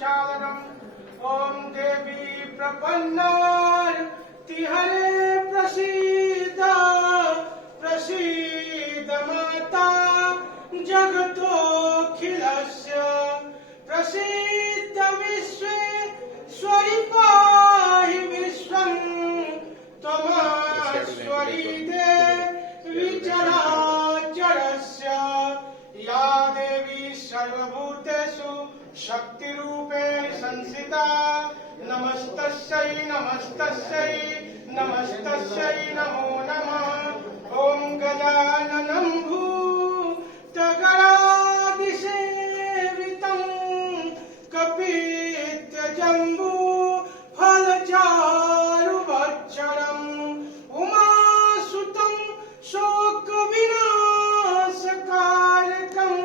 प्रचालनम् ॐ देवी प्रपन्नार्तिहरे प्रसीद प्रसीद माता जगतोऽखिलस्य प्रसीद विश्वेश्वरि पाहि विश्वम् त्वमश्वरी देवी चराचरस्य या देवी सर्वभूतेषु शक्तिरूपेण संस्थिता नमस्तस्यै नमस्तस्यै नमस्तस्यै नमो नमः ॐ गजाननं भूतगणादिसेवितं कपित्थजम्बू फलचारुभक्षणम् उमासुतं शोकविनाशकारकं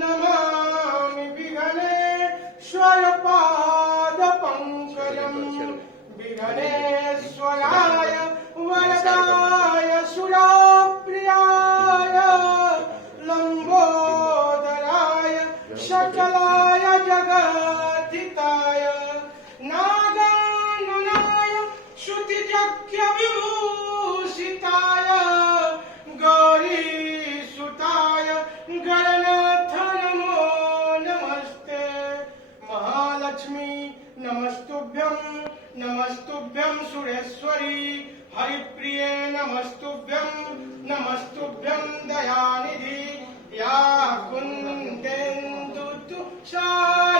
नमामि विघ्नेश्वरपादपङ्कजम् विघ्नेश्वराय वरदाय सुराप्रियाय लम्बोदराय सकलाय जगद्धिताय नागाननाय श्रुतिजज्ञविभूषिताय गौरीसुताय गणनाथ नमो नमस्ते महालक्ष्मी नमस्तुभ्यं सुरेश्वरी हरिप्रिये नमस्तुभ्यं दयानिधि या कुन्देन्दु तुषार